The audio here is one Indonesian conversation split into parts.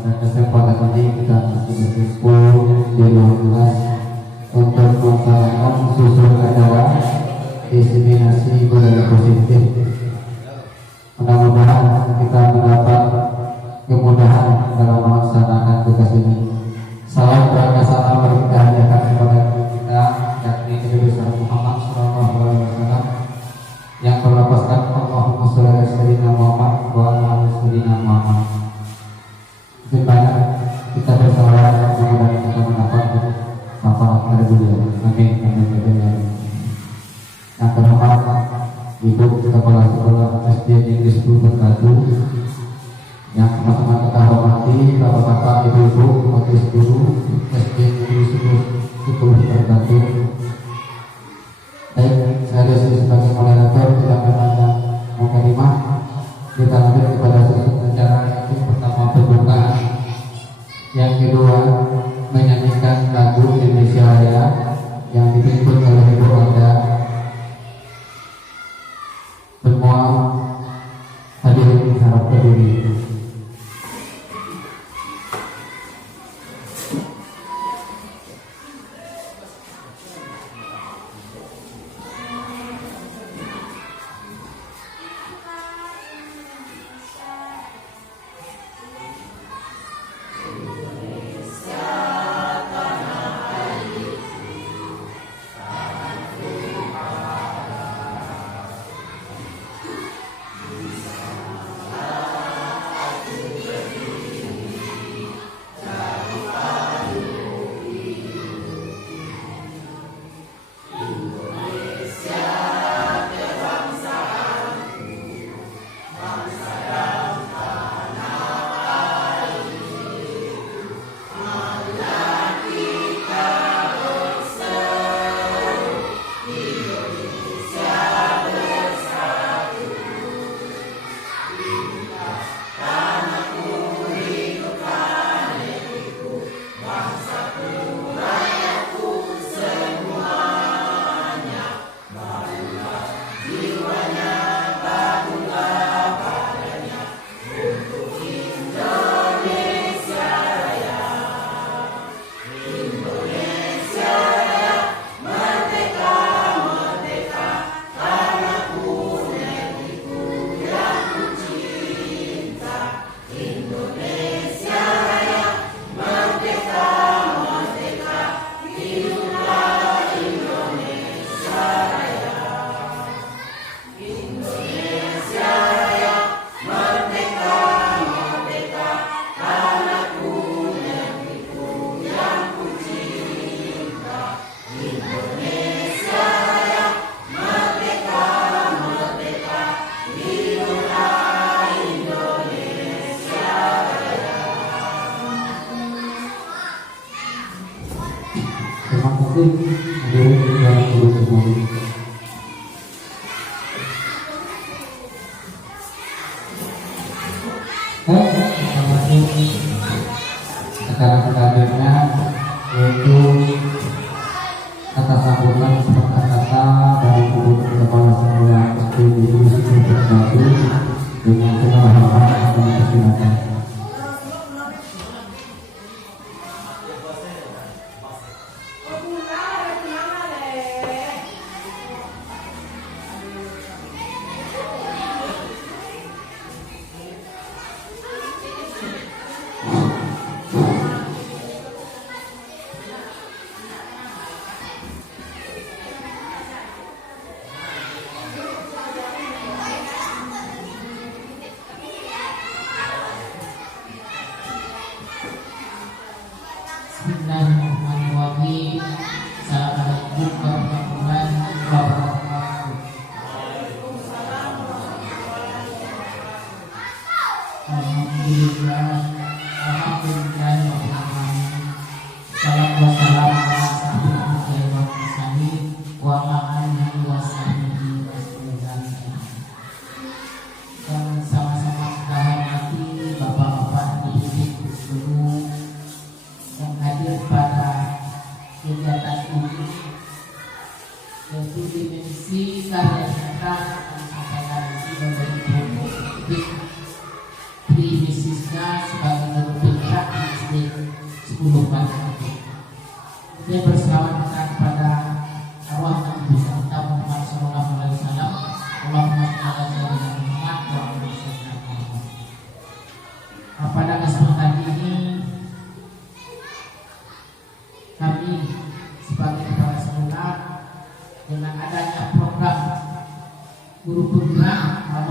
pada kesempatan ini kita masih berkumpul di ruang kelas untuk melaksanakan susun acara diseminasi budaya positif. Mudah-mudahan kita mendapat kemudahan dalam melaksanakan tugas ini. Salam berkah salam berkah hadiahkan kepada kita, yakni Nabi besar Muhammad SAW yang berlafazkan Allahumma sholli ala sayyidina Muhammad wa ala sayyidina Muhammad. Lebih banyak kita bersalah mudah kita mendapat syafaat dari beliau. Amin amin amin. Yang terhormat Ibu Kepala Sekolah SD Negeri 10 Bekatu, yang teman-teman kita hormati bapak-bapak, ibu-ibu, majelis guru SD Negeri 10 Bekatu. Baik, saya disini sebagai moderator, tidak banyak mukadimah. Kita lanjut kepada susun acara yang pertama pembukaan, yang kedua menyanyikan lagu Indonesia Raya yang dipimpin oleh Ibu Anda. Semua hadirin harap berdiri. Sekarang kita hadirnya yaitu kata sambutan sepatah kata dari Ibu Kepala Sekolah SD Negeri 10 Bekatu dengan segala hormat kami persilakan. Bismillahirrahmanirrahim. Assalamualaikum warahmatullahi wabarakatuh. Alhamdulillah, alhamdulillah, salam wassalam ala sayyidina Muhammad wa alihi wasahbihi wasallam. Dan sama-sama kita hormati bapak-bapak ibu-ibu guru yang hadir pada kegiatan ini, yaitu dimensi karya nyata yang disampaikan oleh Ibu Tri Misisnya sebagai guru BK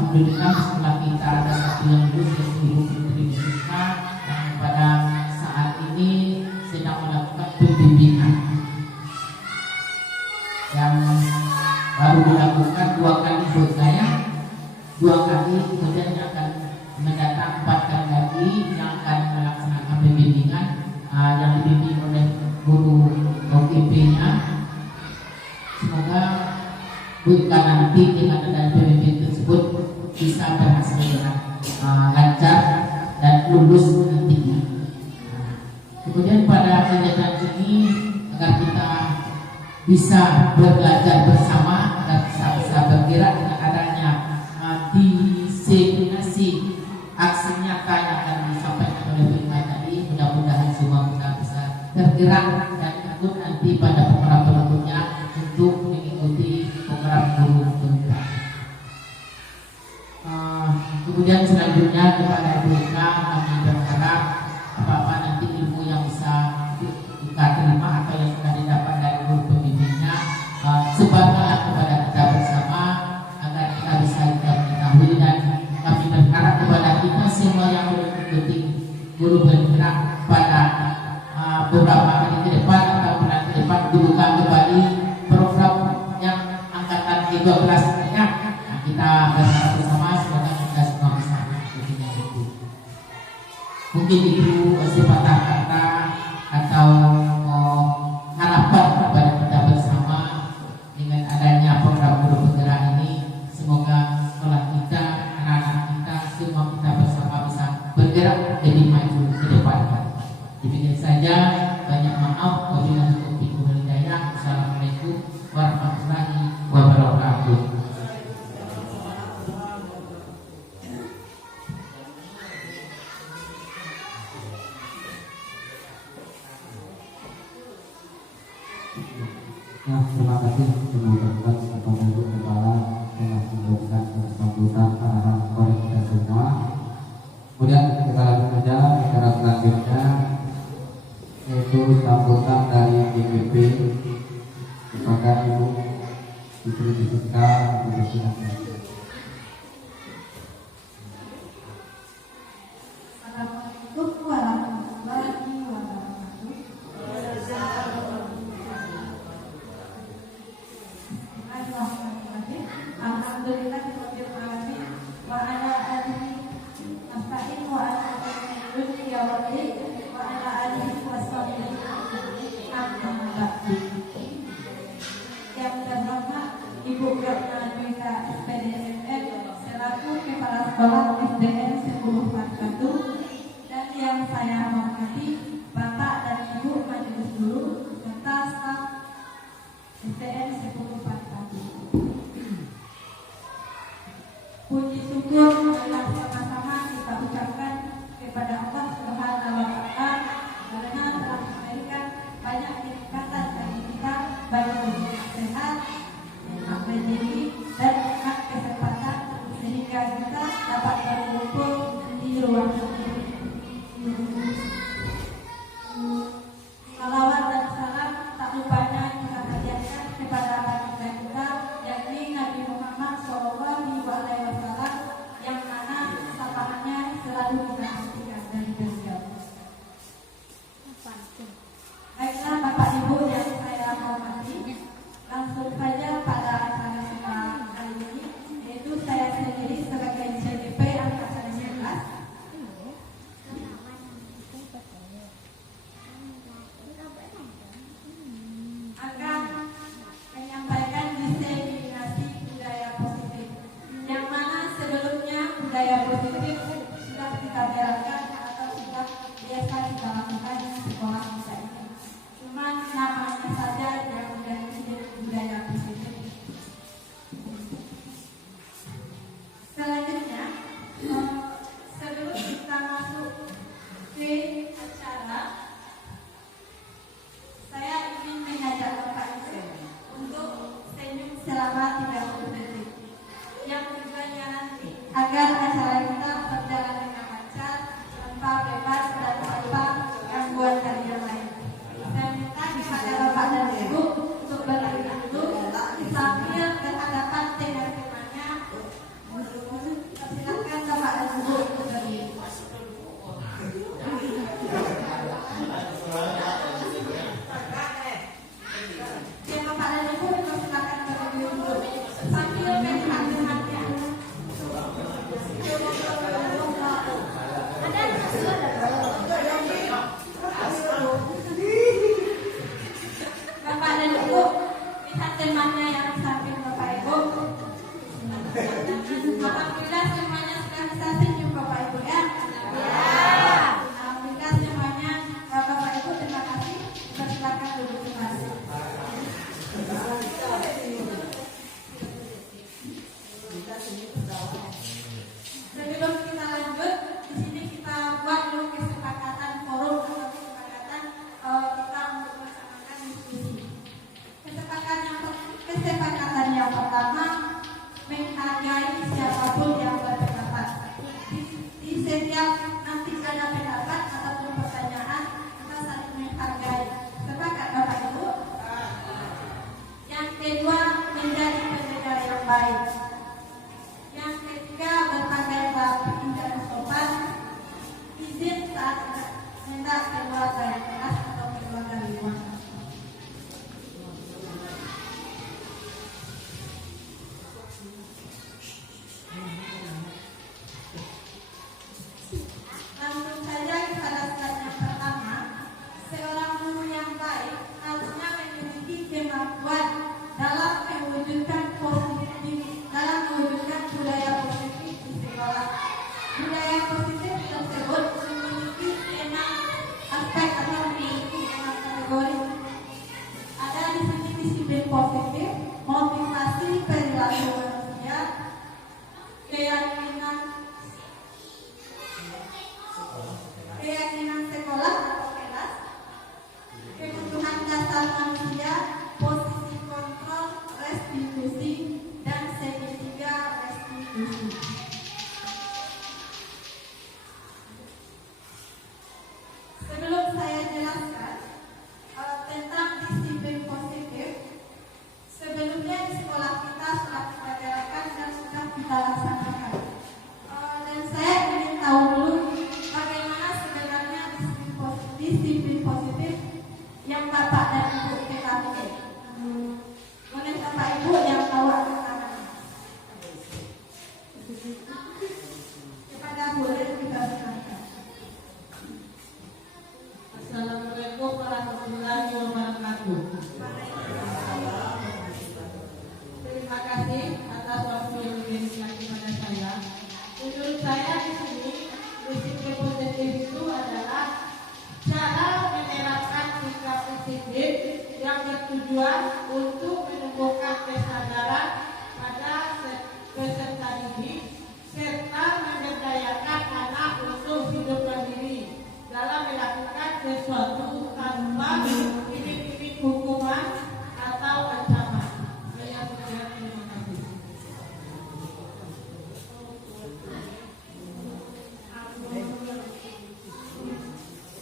alhamdulillah setelah kita ada satu yang lulus yaitu Ibu Fitri Bisma yang pada saat ini sedang melakukan pembimbingan yang baru dilakukan 2 kali buat saya, 2 kali, kemudian akan mendatang 4 kali lagi yang akan melaksanakan pembimbingan yang dibimbing oleh guru OKP-nya. Semoga jika nanti dengan adanya pemimpin tersebut bisa berhasil dengan lancar dan lulus nantinya. Kemudian pada kegiatan ini agar kita bisa belajar bersama dan bisa bergerak dengan adanya diseminasi aksi nyata yang akan disampaikan oleh Firman tadi. Mudah-mudahan semua kita bisa tergerak dan ikut nanti pada program berikutnya untuk mengikuti program guru bergerak. Kemudian selanjutnya kepada mereka kami berharap apa-apa nanti ilmu yang bisa kita terima atau yang sudah didapat dari guru pembimbingnya sebarkanlah kepada kita bersama agar kita bisa mengetahui, dan kami berharap kepada kita semua yang mengikuti guru bergerak pada beberapa hari ke depan atau bulan ke depan dibuka kembali program yang angkatan ke-12 ya. Kita berharap bersama semoga kita semua bisa mengikutinya itu. Mungkin itu sepatah kata atau harapan kepada kita bersama dengan adanya program guru bergerak ini. Semoga sekolah kita, anak-anak kita, semua kita bersama bisa bergerak lebih maju ke depan. Demikian saja, banyak maaf wabillahi taufiq wal hidayah. Assalamualaikum warahmatullahi wabarakatuh. Terima kasih teman-teman kepada Ibu Kepala telah memberikan sambutan arahan kepada kita semua. Kemudian kita lanjut saja acara selanjutnya, yaitu sambutan dari DPP kepada Ibu Fitri Bisma. Dipersilakan. Assalamualaikum warahmatullahi wabarakatuh. Alhamdulillah wa ala alihi nasta'in wa ala alihi wa ala alihi wassabirin amma ba'du. Yang terhormat Ibu Ratna Dwika SPDMM selaku Kepala Sekolah SDN 10 Pangkatu, dan yang saya hormati Bapak dan Ibu Majelis Guru serta staf SDN 10 Pangkatu. Puji syukur adalah sama-sama kita ucapkan kepada Allah Subhanahu wa Ta'ala karena telah memberikan banyak kenikmatan bagi kita, baik dari sehat, nikmat rezeki dan nikmat kesempatan sehingga kita dapat berkumpul di ruang ini. Salawat dan salam tak lupanya kita hadiahkan kepada baginda kita, yakni Nabi Muhammad SAW, yang mana sapaannya selalu kita hentikan dari beliau. Baiklah Bapak Ibu yang saya hormati, langsung saja pada acara kita kali ini, yaitu saya sendiri sebagai CDP angkatan 11 akan menyampaikan diseminasi budaya positif, yang mana sebelumnya budaya positif sudah kita gerakan atau sudah biasa kita lakukan di sekolah kita ini. Cuman namanya saja yang menjadi budaya positif. Selanjutnya, sebelum kita masuk ke acara, saya ingin mengajak Bapak Ibu untuk senyum selama 30 detik. Yang tujuannya nanti agar acara kita berjalan dengan lancar, tanpa bebas dan tanpa gangguan dari yang lain. menurut saya di sini disiplin positif itu adalah cara menerapkan sikap disiplin yang bertujuan untuk menumbuhkan kesadaran pada peserta didik serta memberdayakan anak untuk hidup mandiri dalam melakukan sesuatu tanpa iming-iming hukuman atau ancaman. Saya berterima kasih.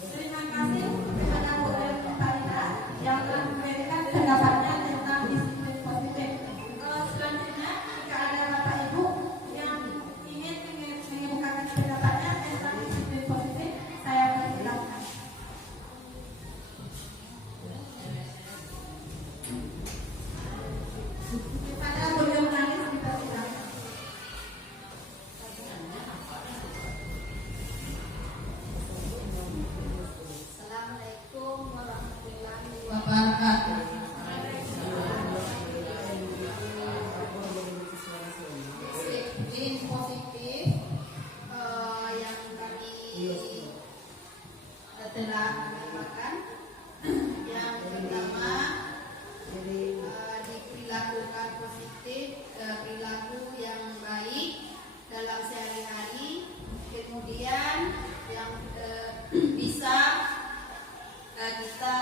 Terima kasih kepada Bu Farida yang telah memberikan pendapatnya tentang disiplin positif. Selanjutnya, jika ada Bapak Ibu yang ingin mengemukakan pendapatnya tentang disiplin positif, saya persilakan. Kepada Bu Jurnalis dipersilakan. Assalamualaikum warahmatullahi wabarakatuh. Disiplin positif yang kami telah menamakan yang pertama dilakukan positif, perilaku yang baik dalam sehari-hari, kemudian yang bisa kita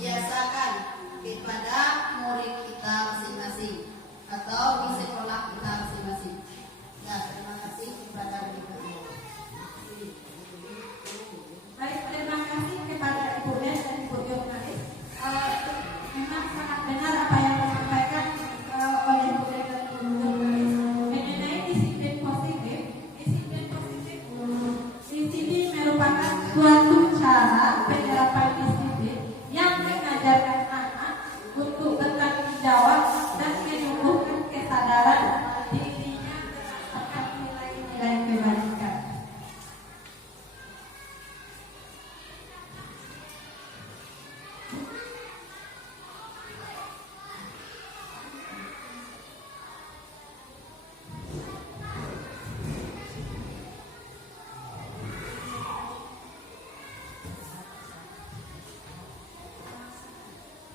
biasakan kepada murid kita masing-masing atau di sekolah kita masing-masing. Nah, terima kasih kepada Ibu. Baik, terima kasih kepada Ibu Des dan Ibu Jurnalis. Memang sangat benar apa yang disampaikan oleh Ibu Des dan Ibu Jurnalis mengenai disiplin positif. Disiplin positif di sini merupakan suatu cara penerapan disiplin yang mengajarkan anak untuk bertanggung jawab dan menumbuhkan kesadaran dirinya berdasarkan nilai-nilai kebaikan.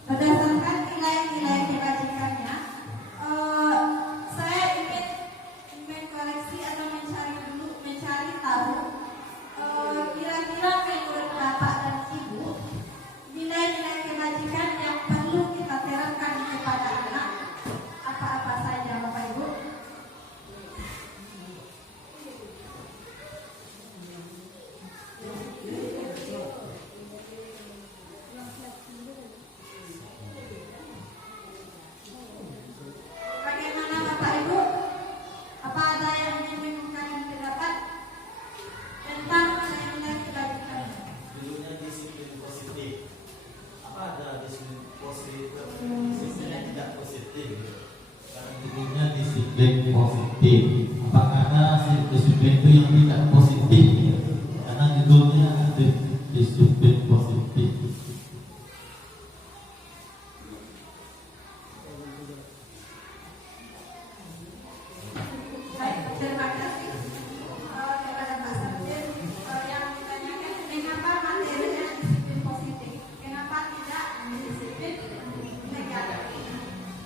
Berdasarkan nilai-nilai kebajikannya, saya ingin mengkoreksi atau mencari tahu kira-kira menurut Bapak dan Ibu nilai-nilai kebajikan yang perlu kita terapkan kepada anak apa-apa saja, Bapak Ibu? Bagaimana Bapak Ibu? Apa ada yang ingin mengungkapkan pendapat tentang nilai-nilai kebajikan? Dulunya disiplin positif. Apa ada disiplin positif? Disiplin yang tidak positif. Karena dulunya disiplin positif. Apakah ada disiplin itu yang tidak positif? Karena judulnya disiplin positif. Baik, terima kasih kepada Pak Sarjen yang ditanyakan mengapa materinya disiplin positif, kenapa tidak disiplin negatif.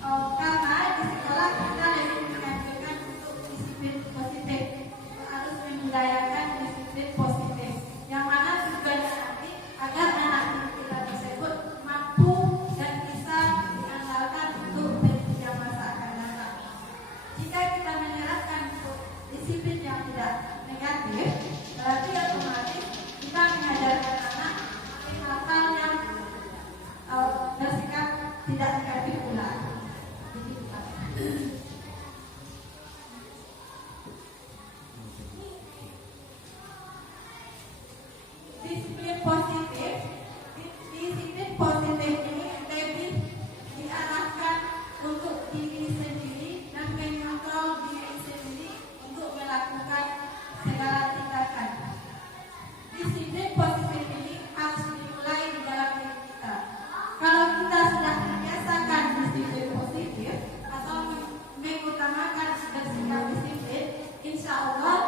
Karena di sekolah kita lebih menganjurkan untuk disiplin positif, harus membudayakan disiplin positif, yang mana tujuannya nanti agar anak kita tersebut mampu dan bisa diandalkan untuk berpikir masa akan datang. Jika kita menerapkan disiplin yang tidak negatif, berarti otomatis kita mengajarkan anak hal-hal yang bersikap tidak negatif pula. Disiplin positif, disiplin positif ini lebih diarahkan untuk diri sendiri dan mengontrol diri sendiri untuk melakukan segala tindakan. Disiplin positif ini harus dimulai di dalam diri kita. Kalau kita sudah membiasakan disiplin positif atau mengutamakan bersikap disiplin, insya Allah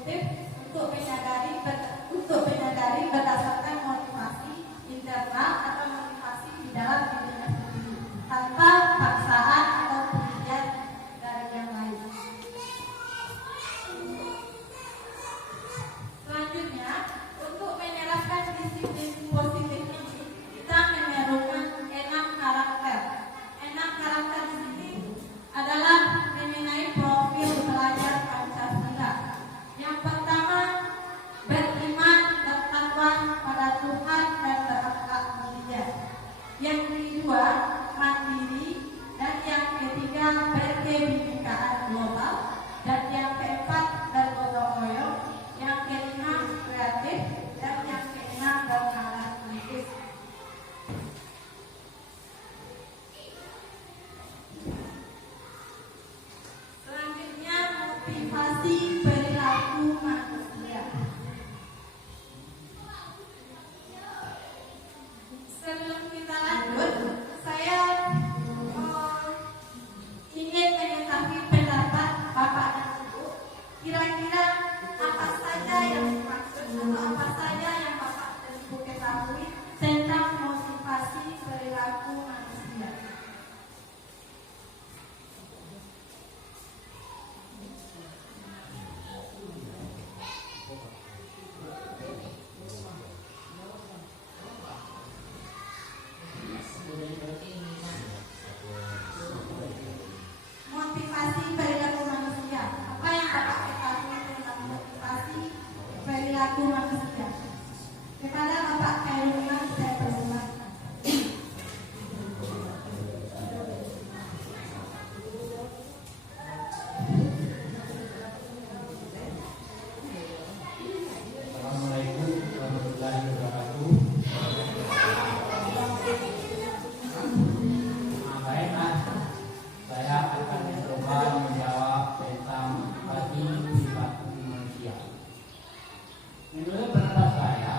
positif untuk menyadari berdasarkan motivasi internal atau motivasi di dalam dirinya sendiri tanpa paksaan atau pujian dari yang lain. Selanjutnya, untuk menerapkan disiplin positif ini, kita memerlukan 6 karakter. 6 karakter di sini adalah mengenai profil pelajar Pancasila. Yang pertama, beriman dan takwa pada Tuhan dan berakhlak mulia. Yang kedua, mandiri, dan yang ketiga, berkebinekaan global, dan yang keempat, bergotong royong. Yang kelima, kreatif, dan yang keenam, bernalar kritis. Selanjutnya, motivasi perilaku manusia. Sebelum kita lanjut, saya ingin mengetahui pendapat Bapak dan Ibu. Kira-kira apa saja yang dimaksud atau apa saja yang Bapak dan Ibu ketahui tentang motivasi perilaku manusia? Motivasi perilaku manusia. Apa yang Bapak ketahui tentang motivasi perilaku manusia? Kepada Bapak Khairulman, saya persilakan. Assalamualaikum warahmatullahi wabarakatuh. Baiklah, saya akan mencoba menjawab tentang motivasi perilaku manusia. Menurut pendapat saya,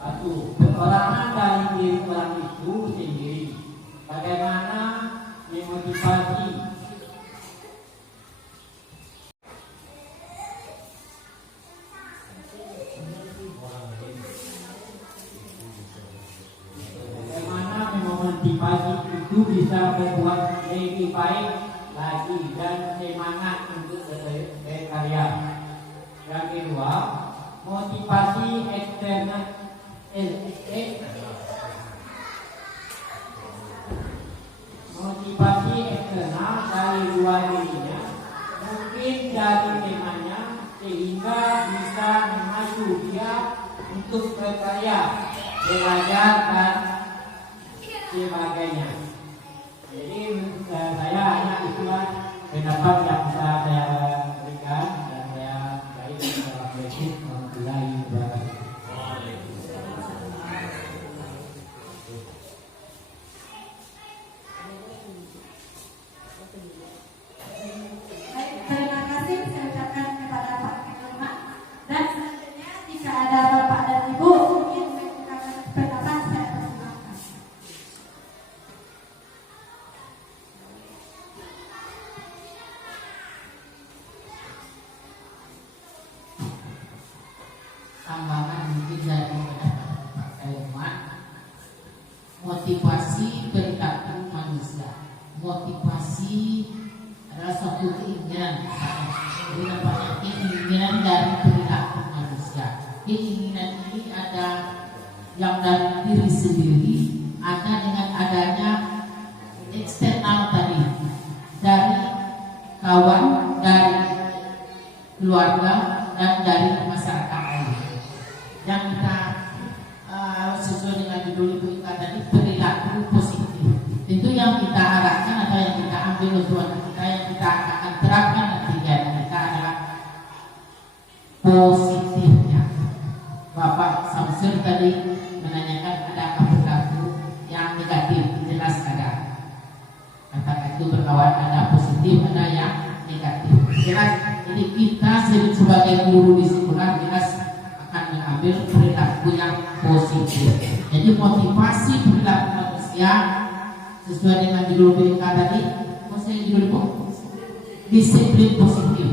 satu, perorangan dari diri orang itu sendiri. Bagaimana memotivasi? Bagaimana memotivasi itu bisa berbuat lebih baik lagi dan semangat untuk berkarya. Yang kedua, motivasi eksternal. Motivasi eksternal dari luar dirinya, mungkin dari temannya, sehingga bisa memacu dia untuk berkarya, belajar dan sebagainya. Jadi saya hanya itulah pendapat yang bisa saya berikan dan saya baik dalam basic mulai ibadah. Baik, terima kasih saya ucapkan kepada Pak Khairulman. Dan selanjutnya, jika ada Bapak dan Ibu ingin mengungkapkan pendapat, saya persilakan. Tambahan mungkin dari pendapat Pak Khairulman, motivasi perilaku manusia. Motivasi adalah suatu keinginan. Jadi nampaknya keinginan dari perilaku manusia. Keinginan ini ada yang dari diri sendiri, ada dengan adanya eksternal tadi, dari kawan, dari keluarga, dan dari masyarakat lain. Yang kita sesuai dengan judul Ibu Ika tadi, perilaku positif. Itu yang kita harapkan atau yang kita ambil usulan kita, yang kita akan terapkan nanti kita adalah positifnya. Bapak Samsul tadi menanyakan adakah perilaku yang negatif, jelas ada. Katakan itu berkawan, ada positif, ada yang negatif. Jelas, jadi kita sebagai guru di sekolah jelas akan mengambil perilaku yang positif. Jadi motivasi perilaku manusia sesuai dengan judul BK tadi, maksudnya judul disiplin positif.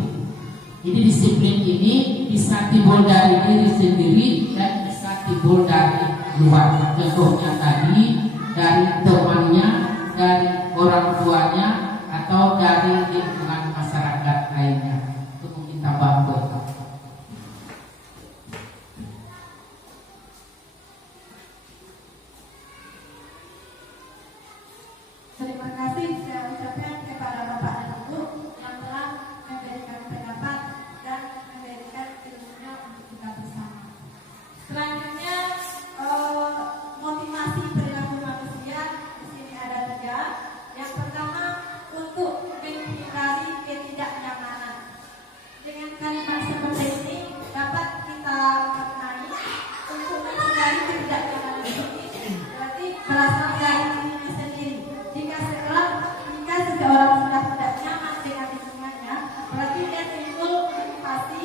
Jadi disiplin ini bisa timbul dari diri sendiri dan bisa timbul dari luar. Contohnya tadi dari temannya, dari orang tuanya, atau dari lingkungan masyarakat lainnya. Untuk kita bantu. Terima kasih saya ucapkan kepada Bapak dan Ibu yang telah memberikan pendapat dan memberikan ilmunya untuk kita bersama. Selanjutnya motivasi perilaku manusia di sini ada 3. Yang pertama, untuk menghindari ketidaknyamanan. Dengan kalimat seperti ini dapat kita maknai untuk menghindari ketidaknyamanan ini berarti berasal dari dirinya sendiri. Jika seseorang sudah tidak nyaman dengan lingkungannya, berarti dia timbul motivasi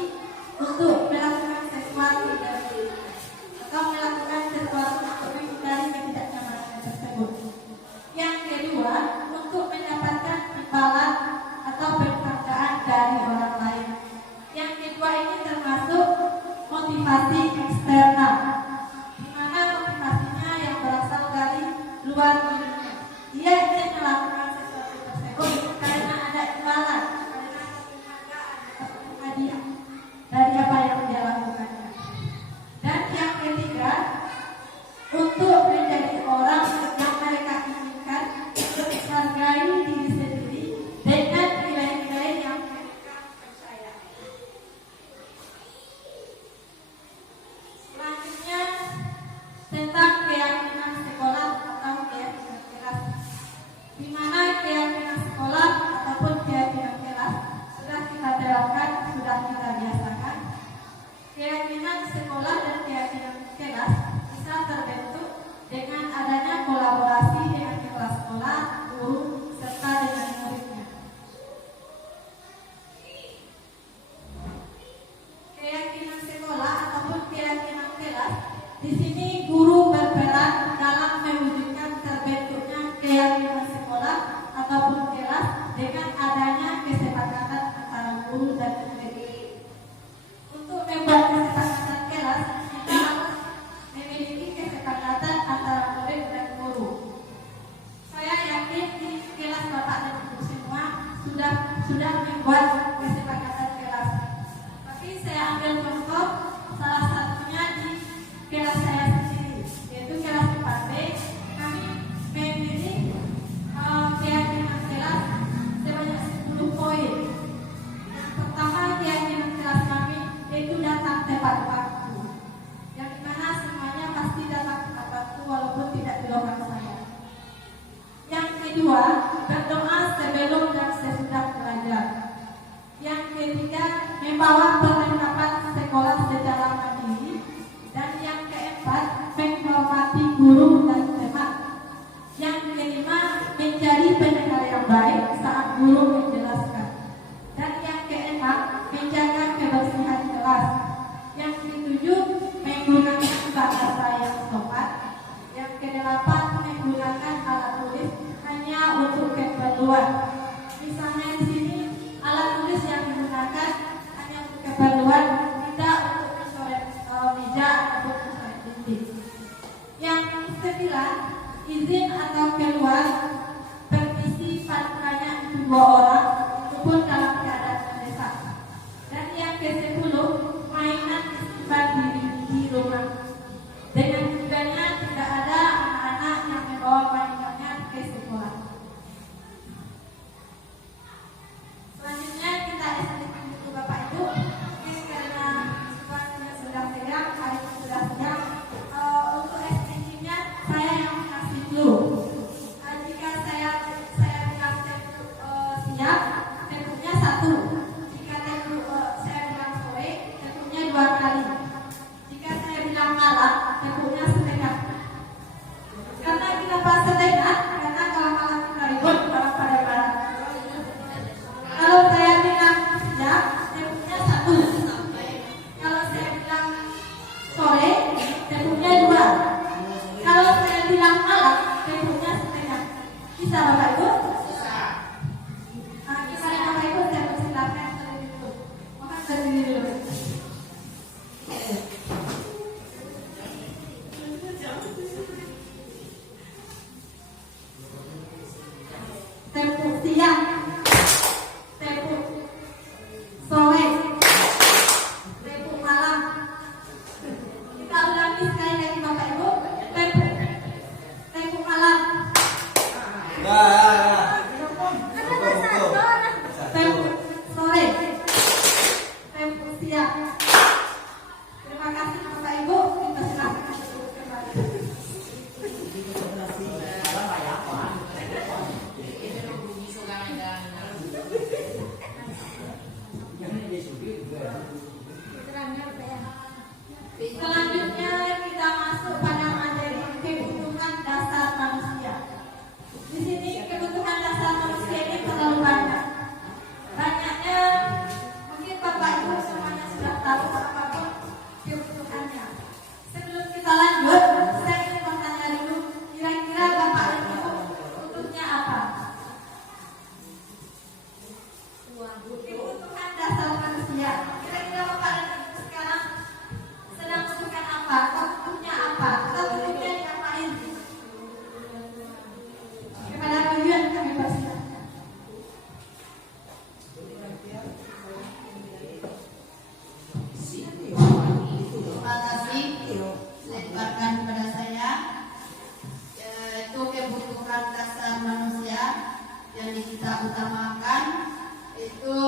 untuk melakukan sesuatu dari dirinya atau melakukan sesuatu untuk menghindari ketidaknyamanan tersebut. Yang kedua, untuk mendapatkan imbalan atau penghargaan dari orang lain. Yang kedua ini termasuk motivasi eksternal, di mana motivasinya yang berasal dari luar dirinya. Dia ingin melakukan sesuatu tersebut karena ada imbalan, karena penghargaan atau hadiah dari apa yang dia lakukannya. Dan yang ketiga, untuk menjadi orang yang mereka inginkan, menghargai diri sendiri dengan nilai-nilai yang mereka percaya. Selanjutnya tentang keyakinan sekolah atau keyakinan kelas, di mana keyakinan sekolah ataupun keyakinan kelas sudah kita terapkan, sudah kita biasakan. Keyakinan sekolah dan keyakinan kelas bisa terbentuk dengan adanya kolaborasi dengan kepala sekolah, guru, serta dengan muridnya. Keyakinan sekolah ataupun keyakinan kelas, di sini guru berperan dalam mewujudkan terbentuknya keyakinan sekolah ataupun kelas dengan adanya kesepakatan antara guru dan murid. Untuk membuat kesepakatan kelas, kita harus memiliki kesepakatan antara murid dan guru. Saya yakin di kelas Bapak dan Ibu semua sudah membuat kesepakatan kelas. Tapi saya ambil contoh salah satunya di kelas saya sendiri, yaitu kelas 4B. Kami memilih keyakinan kelas sebanyak 10 poin. Yang pertama, keyakinan kelas kami yaitu datang tepat waktu, yang dimana semuanya pasti datang tepat waktu walaupun tidak di lokal saya. Yang kedua, berdoa sebelum dan sesudah belajar. Yang ketiga, membawa perlengkapan sekolah secara mandiri. Dan yang keempat, menghormati guru dan teman. Yang kelima, menjadi pendengar yang baik saat guru menjelaskan. Dan yang keenam, menjaga kebersihan kelas. Yang ketujuh, menggunakan bahasa yang sopan. Yang kedelapan, menggunakan alat tulis hanya untuk keperluan. Misalnya di sini alat tulis yang digunakan hanya untuk keperluan siap. Terima kasih Bapak Ibu. Kita silakan untuk kembali. Selanjutnya kita masuk pada materi kebutuhan dasar manusia. Di sini kebutuhan dasar manusia ini terlalu banyak. Banyaknya mungkin Bapak Ibu semuanya sudah tahu apapun kebutuhannya. Sebelum kita lanjut, saya ingin bertanya dulu, kira-kira Bapak Ibu butuhnya apa? Kebutuhan dasar manusia. Kira-kira Bapak Ibu sekarang sedang butuhkan apa? Atau butuhnya apa? Atau butuhnya diapain? Kepada tujuan kami persilahkan. Terima kasih. Lemparkan kepada saya. Itu kebutuhan dasar manusia yang kita utamakan itu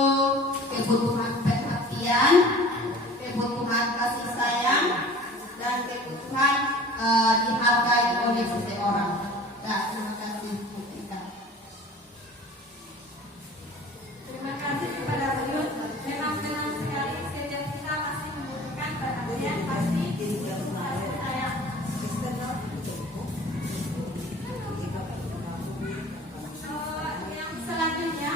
kebutuhan perhatian, kebutuhan kasih sayang, dan kebutuhan dihargai oleh seseorang. Ya, terima kasih. Terima kasih kepada beliau. Memang benar sekali setiap kita pasti membutuhkan perhatian, pasti kasih sayang. Yang selanjutnya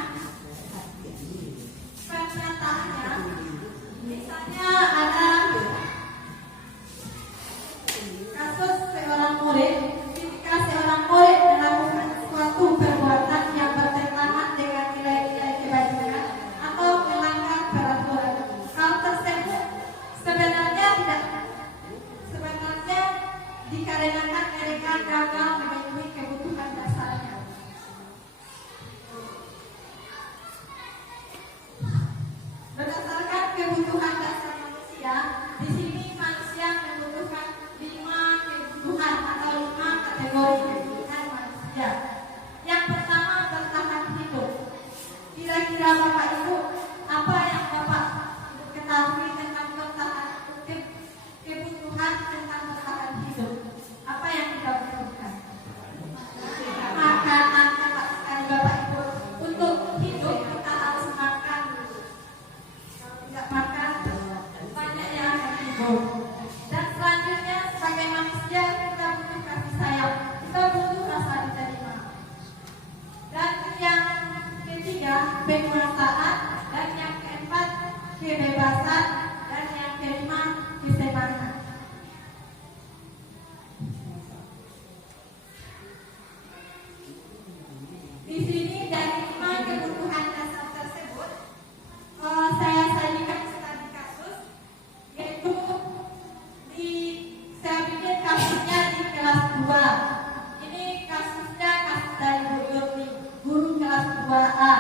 pernyataannya, misalnya ada kasus seorang murid, ketika seorang murid melakukan suatu perbuatan yang bertentangan dengan nilai-nilai kebajikan atau melanggar peraturan. Hal tersebut sebenarnya dikarenakan mereka gagal memenuhi kebutuhan dasarnya. Berdasarkan kebutuhan dasar manusia, di sini manusia membutuhkan 5 kebutuhan atau 5 kategori kebutuhan manusia. Yang pertama, bertahan hidup. Kira-kira Bapak Ibu, apa yang Bapak ketahui tentang kebutuhan tentang bertahan hidup? Apa yang kita butuhkan? Makanan, tepat sekali Bapak Ibu. Untuk hidup kita harus makan. Kalau tidak makan, banyak yang akan hidup. Dan selanjutnya sebagai manusia kita butuh kasih sayang. Kita butuh rasa diterima. Dan yang ketiga, penguasaan. Dan yang keempat, kebebasan. Dan yang kelima, kesenangan. Di sini dari 5 kebutuhan dasar tersebut, saya sajikan studi kasus, yaitu saya bikin kasusnya di kelas 2. Ini kasusnya kasus dari Bu Yurni, guru kelas 2A.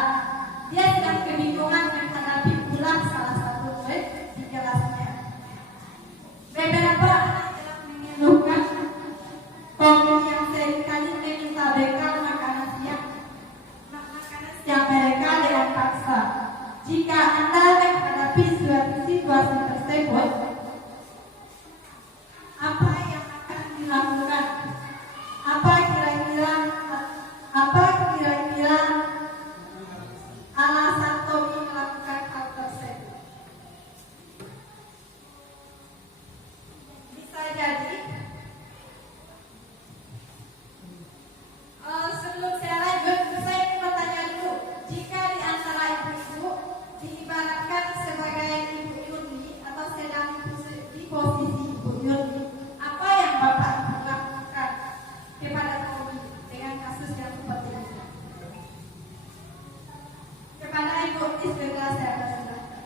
Dia sedang kebingungan menghadapi ulang salah satu murid di kelasnya. Beberapa anak sedang mengeluhkan kondisi yang seringkali meminta bekal makanan siang mereka dengan paksa. Jika Anda menghadapi situasi tersebut, apa yang akan dilakukan? Apa kira-kira alasan Tommy melakukan hal tersebut? Bisa jadi sebelum saya lanjut, saya ingin bertanya dulu, jika di antara ibu-ibu diibaratkan sebagai ibu Yurni atau sedang di posisi ibu Yurni, apa yang Bapak lakukan kepada Tommy dengan kasus yang seperti ini? Kepada ibu Yurni segera saya persilahkan.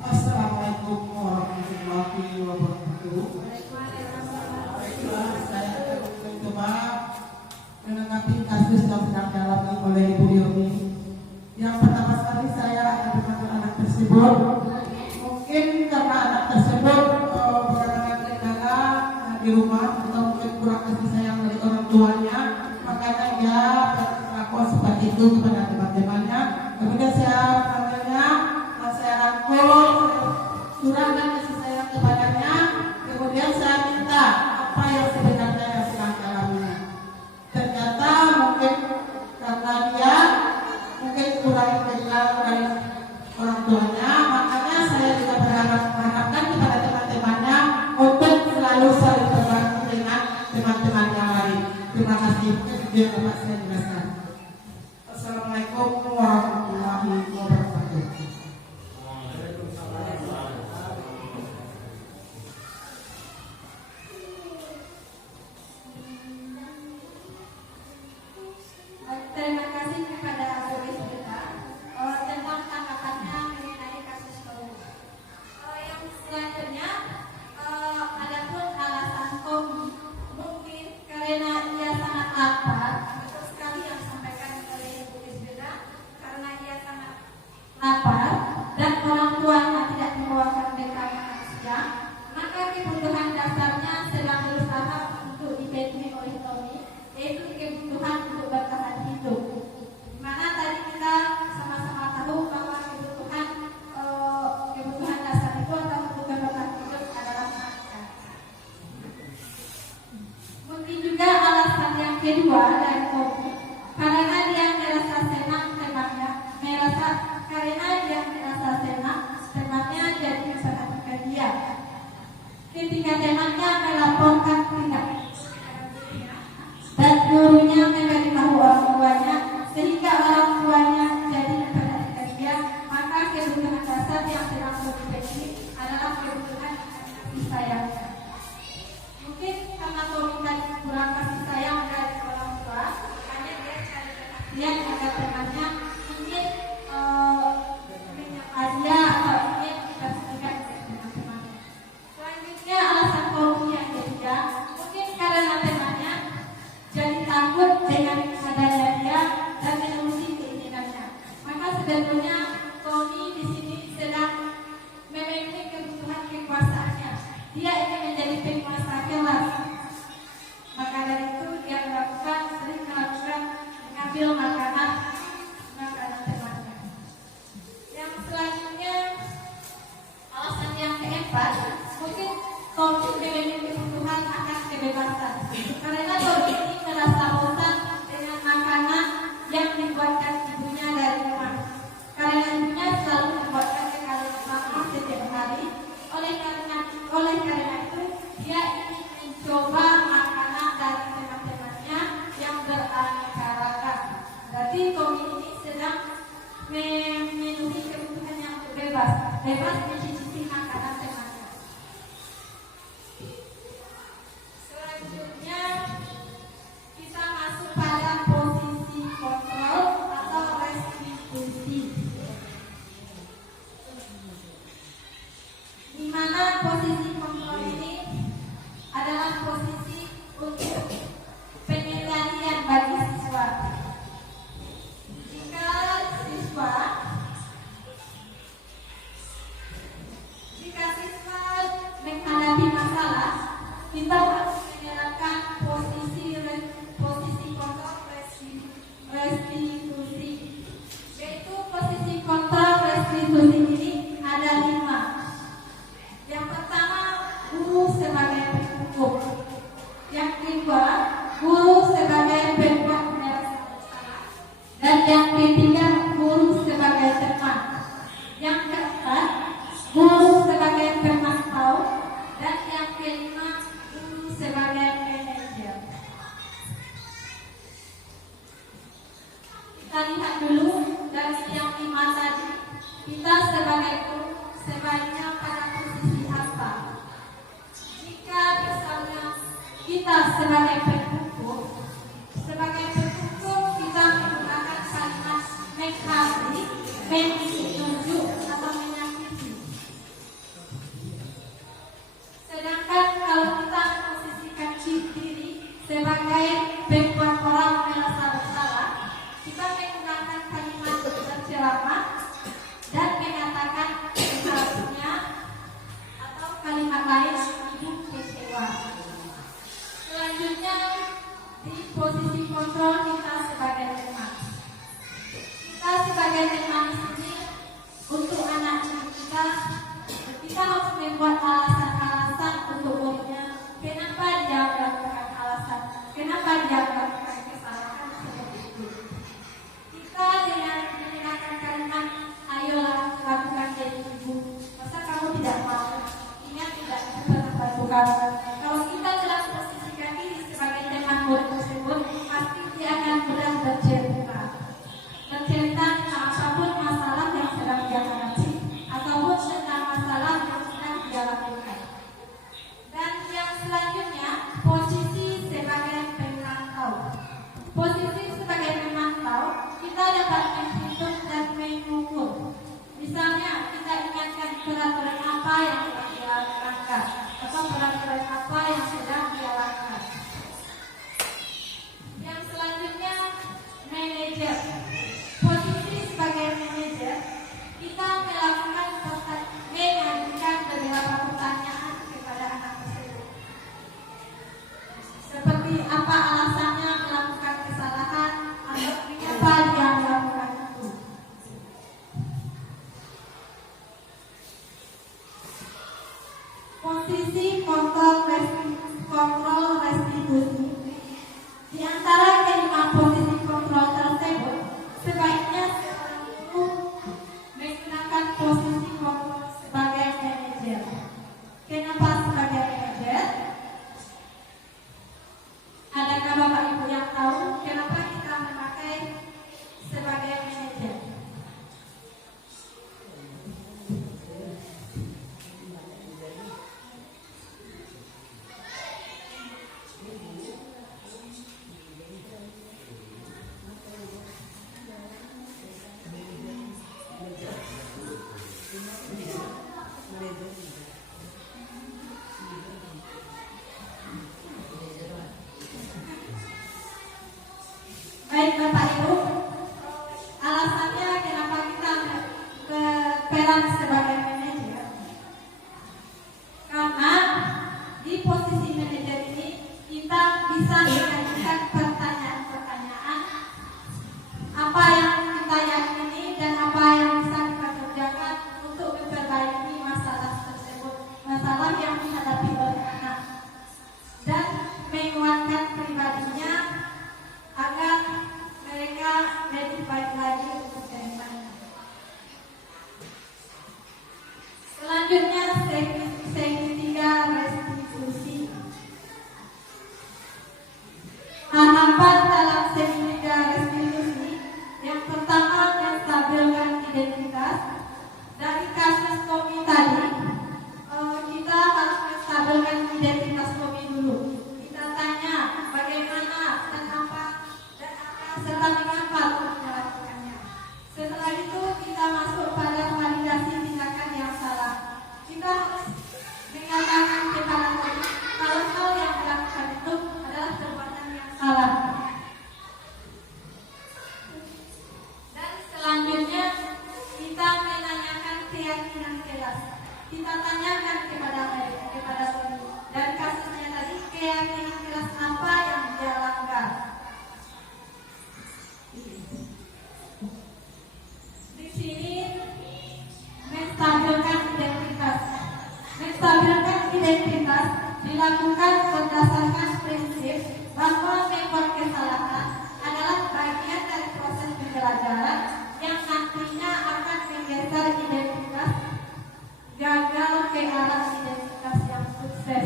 Assalamualaikum warahmatullahi wabarakatuh. Saya akan mencoba menanggapi kasus yang sedang dialami oleh Ibu Yurni. Yang pertama sekali saya akan memanggil anak tersebut. Mungkin karena anak tersebut berada kendala di rumah atau mungkin kurang kasih sayang dari orang tuanya, makanya dia berlaku seperti itu. itu kepada teman-temannya. Kemudian saya rangkul surat dan kasih sayang kepadanya. Kemudian saya minta apa yang sebenarnya yang sedang dialaminya. Ternyata mungkin karena dia mungkin kurang kenal dari orang tuanya, makanya saya juga mengharapkan kepada teman-temannya untuk selalu saling berbagi dengan teman-teman yang lain. Terima kasih. Itu dapat saya jelaskan. Assalamualaikum warahmatullahi wabarakatuh. Terima kasih kepada Abu Rizka tentang tanggapannya mengenai kasus Tommy. Yang selanjutnya, adapun alasan Tommy mungkin karena ia sangat lapar, betul sekali yang disampaikan oleh Ibu Rizka, karena ia sangat lapar dan orang tuanya tidak membawakan bekal makan siang, maka kebutuhan dasarnya sedang berusaha untuk dipenuhi oleh Tommy, yaitu kebutuhan untuk bertahan hidup. Dimana tadi kita sama-sama tahu bahwa kebutuhan dasar itu atau kebutuhan bertahan hidup adalah makan. Mungkin juga alasan yang kedua dari Tommy, karena dia merasa senang temannya jadi memperhatikan dia. Ketika temannya melaporkan tindak dan gurunya memberitahu orang tuanya, sehingga orang tuanya jadi memperhatikan dia, maka kebutuhan dasar yang sedang dipenuhi adalah kebutuhan kasih sayang. Mungkin karena Tommy tadi kurang kasih sayang dari orang tua, makanya dia cari perhatian agar temannya ingin menyapa dia atau ingin bersihkan teman-teman. Selanjutnya alasan Tommy yang ketiga, mungkin karena temannya jadi takut dengan adanya dia dan menuruti keinginannya. Maka sebenarnya Tommy di sini sedang memenuhi kebutuhan kekuasaannya. Dia ingin menjadi penguasa kelas. Maka dari itu dia sering melakukan mengambil makanan temannya. Yang selanjutnya, alasan yang keempat, mungkin Tommy memiliki kebutuhan akan kebebasan. Karena Tommy ini merasa bosan dengan makanan yang dibuatkan ibunya dari rumah. Karena ibunya selalu membuatkan sekali sama setiap hari. Oleh karena itu, dia ingin mencoba makanan dari teman-temannya yang beraneka ragam. Berarti Tommy ini sedang memenuhi kebutuhan yang bebas mencicipi makanan temannya. Selanjutnya kita masuk pada posisi kontrol atau restitusi, di mana posisi kontrol ini adalah posisi untuk pengendalian bagi siswa. Jika siswa menghadapi masalah, kita harus menyerahkan posisi kontrol restitusi. Yaitu posisi kontrol restitusi ini ada 5. Yang pertama, guru sebagai penghukum. Yang kedua, guru sebagai pembuat penyelesaian masalah. Dan yang ketiga, guru sebagai teman. Yang keempat, guru sebagai pemantau. Dan yang kelima, guru sebagai manajer. Kita lihat dulu dari yang 5 tadi. Kita sebagai guru sebaiknya pada posisi apa? Jika misalnya kita sebagai penghukum kita menggunakan kalimat menghardik, menunjuk atau menyakiti. Sedangkan kalau kita posisikan diri sebagai pembuat orang merasa bersalah, kita menggunakan kalimat berceramah dan mengatakan seharusnya atau kalimat lain ibu kecewa. Selanjutnya di posisi kontrol kita sebagai teman. kita dapat menghitung dan mengukur. Misalnya, kita ingatkan peraturan apa yang telah dia langgar atau peraturan apa yang sedang dia langgar. Yang selanjutnya, manajer. Posisi sebagai manajer, kita mengajukan beberapa pertanyaan kepada anak tersebut. Seperti apa alasannya melakukan kesalahan atau mengapa dia melakukan itu. Posisi kontrol restitusi. Di antara kelima posisi kontrol tersebut, sebaiknya seorang guru menggunakan posisi kontrol sebagai manajer. Kenapa sebagai manajer? Adakah Bapak Ibu yang tahu kenapa kita memakai sebagai manajer? Baik Bapak Ibu, alasannya kenapa kita berperan sebagai manajer? Karena di posisi manajer ini kita bisa mengajukan pertanyaan-pertanyaan apa yang kita yakini dan apa yang bisa kita kerjakan untuk memperbaiki masalah tersebut, masalah yang dihadapi oleh anak, dan menguatkan pribadinya agar mereka lebih baik lagi untuk kedepannya. Selanjutnya, segitiga restitusi. Harapan dalam segitiga restitusi yang pertama, menstabilkan identitas. Dari kasus Tommy tadi, kita harus menstabilkan identitas Tommy dulu. Kita tanya bagaimana dan apa serta mengapa untuk melakukannya. Setelah itu kita masuk pada validasi tindakan yang salah. Kita harus mengatakan kepada Tommy kalau hal yang dilakukan itu adalah perbuatan yang salah. Dan selanjutnya kita menanyakan keyakinan kelas. Kita tanyakan kepada Tommy dan kasusnya tadi, keyakinan kelas apa yang dia langgar. Di sini menstabilkan identitas. Menstabilkan identitas dilakukan berdasarkan prinsip bahwa membuat kesalahan adalah bagian dari proses pembelajaran yang nantinya akan menggeser identitas gagal ke arah identitas yang sukses.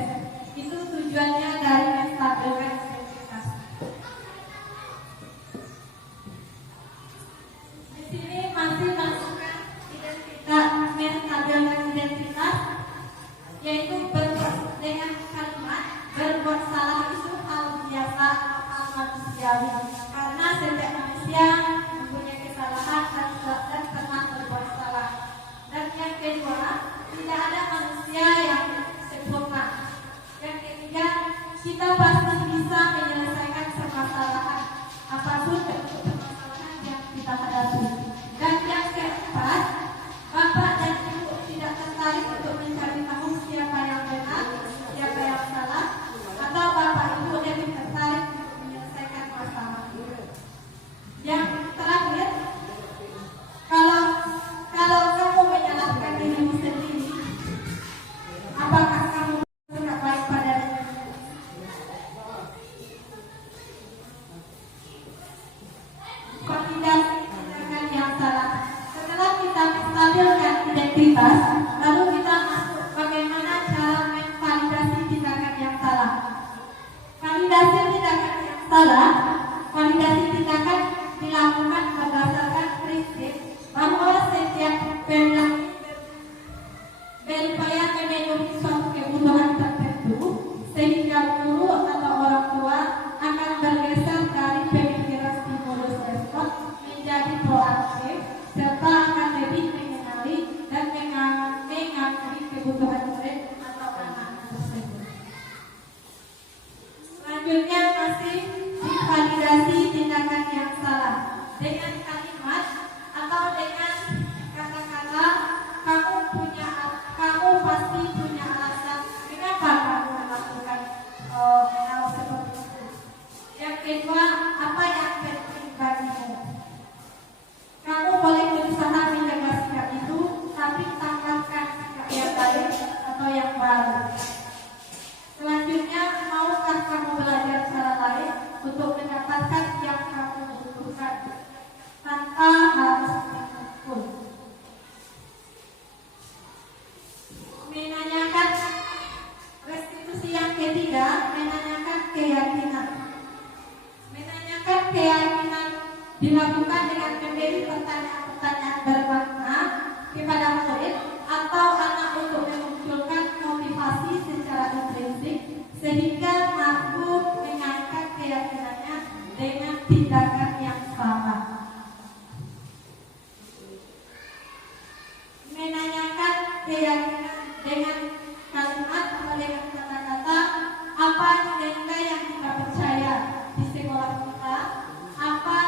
Itu tujuannya dari menstabilkan identitas. Di sini masih masukkan identitas, menstabilkan identitas, yaitu dengan kalimat berbuat salah itu hal biasa, hal manusiawi. Karena setiap manusia mempunyai kesalahan dan pernah berbuat salah. Dan yang kedua, tidak ada manusia yang sempurna. Yang ketiga, kita pasti bisa menyelesaikan permasalahan apapun bentuk permasalahan yang kita hadapi. Dan yang keempat, Bapak dan Ibu tidak tertarik untuk mencari tahu siapa yang benar, siapa yang salah, atau Bapak Ibu lebih tertarik untuk menyelesaikan masalah. Yang terakhir, kalau kamu menyalahkan dirimu sendiri, apakah kamu bersikap baik pada dirimu? Validasi tindakan yang salah. Setelah kita menstabilkan identitas, lalu kita masuk bagaimana cara memvalidasi tindakan yang salah. Validasi tindakan yang salah, validasi tindakan dilakukan berdasarkan prinsip bahwa setiap perilaku berupaya memenuhi suatu kebutuhan tertentu, sehingga guru atau orang tua akan bergeser dari pemikiran stimulus respon menjadi keyakinan dengan kalimat atau dengan kata-kata apa nilai yang kita percaya di sekolah kita, apa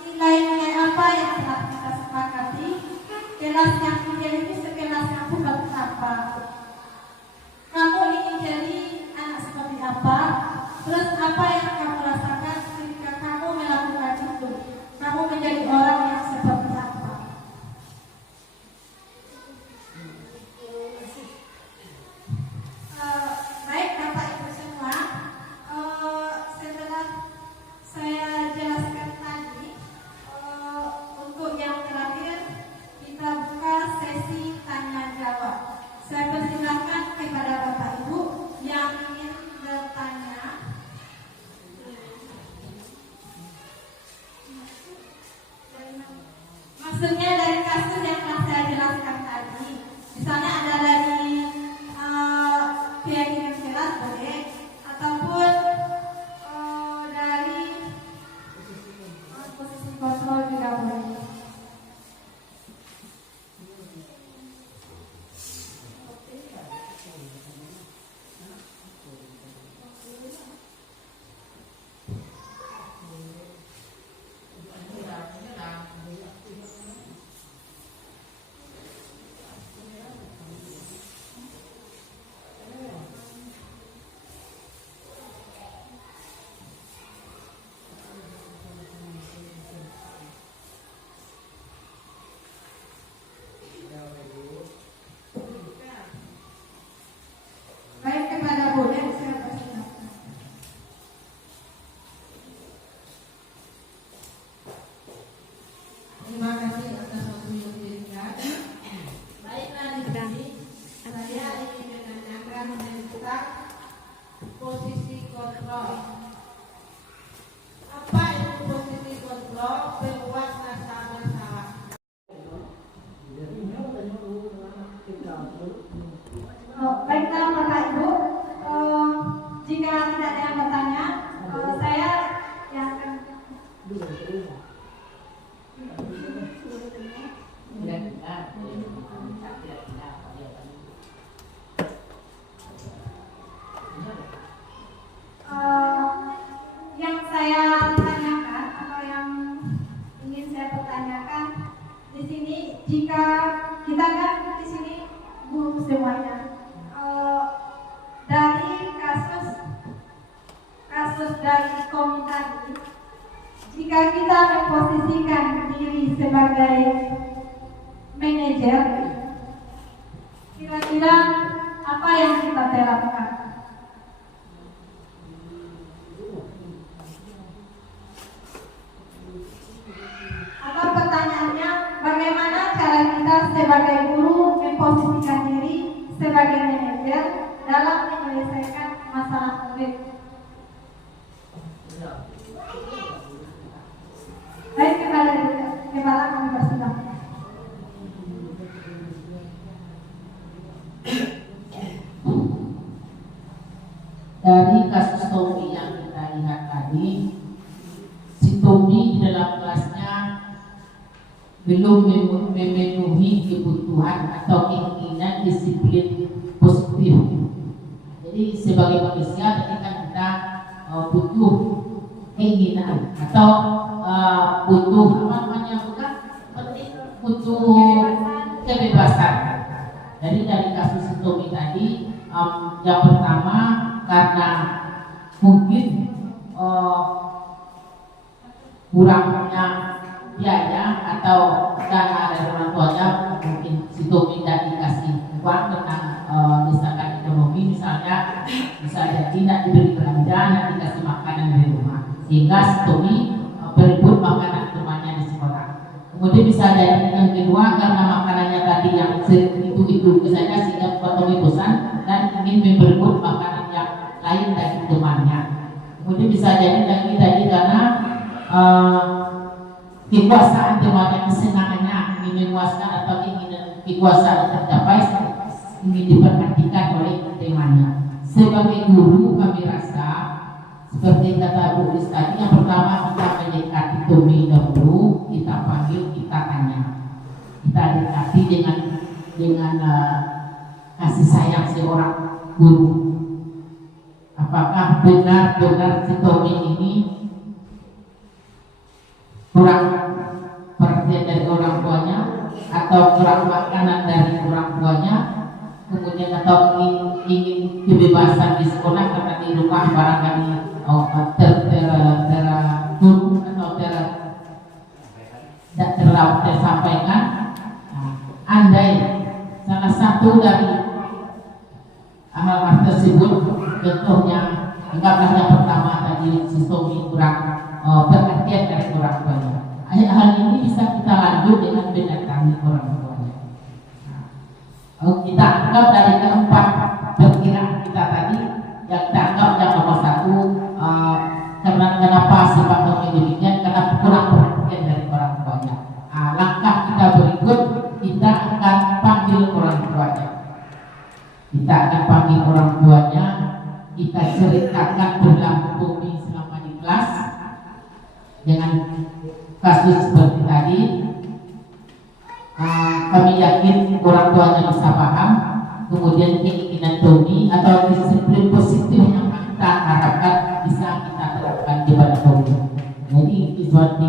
nilai-nilai apa yang telah kita sepakati, kelas yang menjadi sekelas yang bukan apa. Kamu ingin jadi anak seperti apa? Terus apa yang kamu rasakan ketika kamu melakukan itu? Kamu menjadi orang yang seperti apa? Baik Bapak Ibu semua, setelah saya jelaskan tadi, untuk yang terakhir kita buka sesi tanya jawab. Saya persilahkan kepada Bapak Ibu yang ingin bertanya. Maksudnya dari kasus yang telah saya jelaskan tadi, misalnya ada dari keyakinan kelas boleh, ataupun dari posisi kontrol juga boleh. Baik kepada boleh saya persilakan. Terima kasih atas waktu yang diberikan. Baiklah di sini saya ingin menanyakan tentang posisi kontrol. Apa itu posisi kontrol? Sebuah masalah-masalah. Baiklah Bapak Ibu, jika tidak ada yang bertanya, saya yang akan yang saya tanyakan atau yang ingin saya pertanyakan di sini, jika kita kan di sini guru semuanya, dari kasus dari Komi tadi, jika kita memposisikan diri sebagai manajer, kira-kira apa yang kita terapkan? Atau pertanyaannya, bagaimana cara kita sebagai guru memposisikan diri sebagai manajer dalam menyelesaikan masalah murid? Baik kepada kepala kami persilakan. Dari kasus Tommy yang kita lihat tadi, si Tommy di dalam kelasnya belum memenuhi kebutuhan atau keinginan disiplin positif. Jadi sebagai manusia tadi kan kita butuh keinginan atau butuh apa namanya, butuh kebebasan. Jadi dari kasus Tommy tadi, yang pertama karena mungkin kurangnya biaya atau dana dari orang tuanya, mungkin si Tommy tidak dikasih uang tentang misalkan ekonomi, misalnya bisa jadi tidak diberi belanja, tidak dikasih makanan dari rumah, sehingga si Tommy berebut makanan temannya di sekolah. Kemudian bisa jadi yang kedua karena makanannya tadi yang itu saja, sehingga Tommy bosan dan ingin berebut makanan yang lain dari temannya. Kemudian bisa jadi lagi tadi karena kekuasaan temannya, kesenangannya ingin memuaskan atau ingin kekuasaan tercapai, ingin diperhatikan oleh temannya. Sebagai guru kami rasa seperti kata Bu Lis tadi, yang pertama kita mendekati Tommy dahulu, kita panggil, kita tanya, kita dekati dengan dengan kasih sayang seorang guru. Apakah benar-benar si Tommy ini kurang perhatian dari orang tuanya, atau kurang makanan dari orang tuanya, kemudian atau ingin kebebasan di sekolah karena di rumah barangkali terganggu atau tidak terlalu tersampaikan. Andai salah satu dari amal tersebut, contohnya anggaplah yang pertama tadi si Tommy kurang perhatian dari orang tuanya, hal ini bisa kita lanjut dengan mendatangi orang tuanya. Kita anggap dari keempat perkiraan kita tadi, yang kita anggap yang nomor satu, karena kenapa sifat Tommy demikian, karena kurang perhatian dari orang tuanya. Langkah kita berikut, kita akan panggil orang tuanya. Kita akan panggil orang tuanya, kita ceritakan perilaku Tommy selama di kelas dengan kasus seperti tadi. Kami yakin orang tuanya bisa paham, kemudian keinginan Tommy atau disiplin positif yang kita harapkan bisa kita terapkan di pada Tommy. Jadi seperti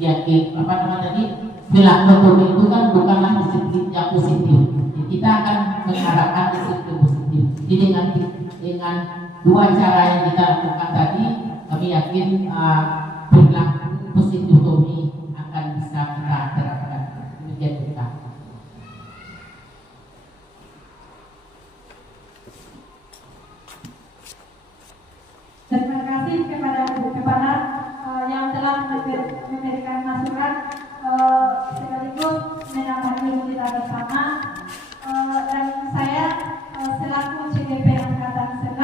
yakin apa namanya tadi, perilaku Tommy itu kan bukanlah disiplin yang positif. Jadi, kita akan mengharapkan disiplin positif. Jadi dengan dua cara yang kita lakukan tadi, kami yakin perilaku positif Tommy akan bisa kita terapkan. Demikian kita. Terima kasih kepada Bu Kepala yang telah memberikan masukan sekaligus menambah ilmu kita bersama. Dan saya selaku CGP Angkatan 11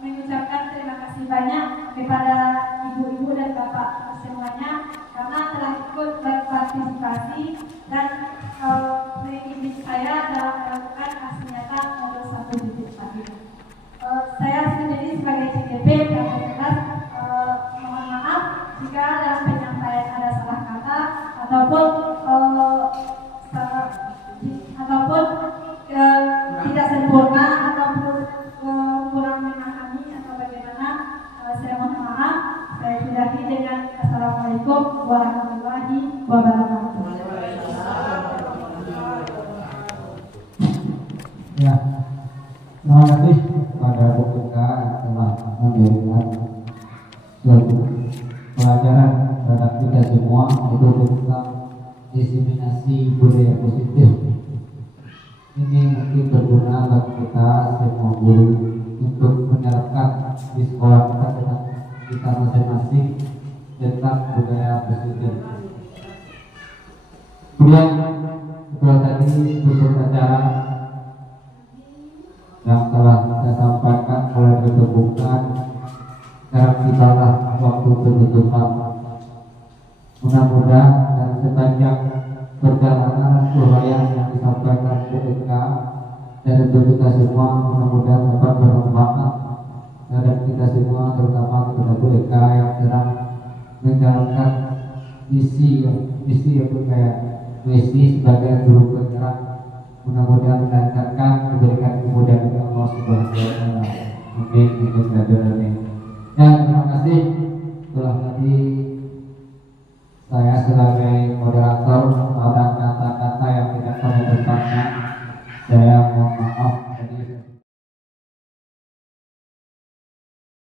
mengucapkan terima kasih banyak kepada ibu-ibu dan bapak semuanya karena telah ikut berpartisipasi dan mengimbing saya dalam melakukan aksi nyata modul 1.1. Saya sendiri sebagai CGP Angkatan 11 mohon maaf jika dalam penyampaian ada salah kata ataupun tidak sempurna ataupun kurang memahami atau bagaimana, saya mohon maaf. Saya sudahi dengan Assalamualaikum warahmatullahi wabarakatuh. Ya, terima kasih kepada Bu Eka yang telah memberikan suatu pelajaran terhadap kita semua, itu tentang diseminasi budaya positif. Ini mungkin berguna bagi kita semua guru untuk menerapkan di sekolah kita masing-masing tentang budaya positif. Kemudian setelah tadi untuk acara yang telah kita sampaikan mulai ditemukan, sekarang tibalah waktu penutupan. Mudah-mudahan dan sepanjang perjalanan suraya yang disampaikan Bu Eka dan untuk kita semua, mudah-mudahan dapat bermanfaat terhadap kita semua, terutama kepada Bu Eka yang sedang menjalankan misi sebagai guru penggerak. Mudah-mudahan melancarkan, memberikan kemudahan dari Allah Subhanahu wa Ta'ala. Amin. Dan terima kasih telah tadi saya sebagai moderator pada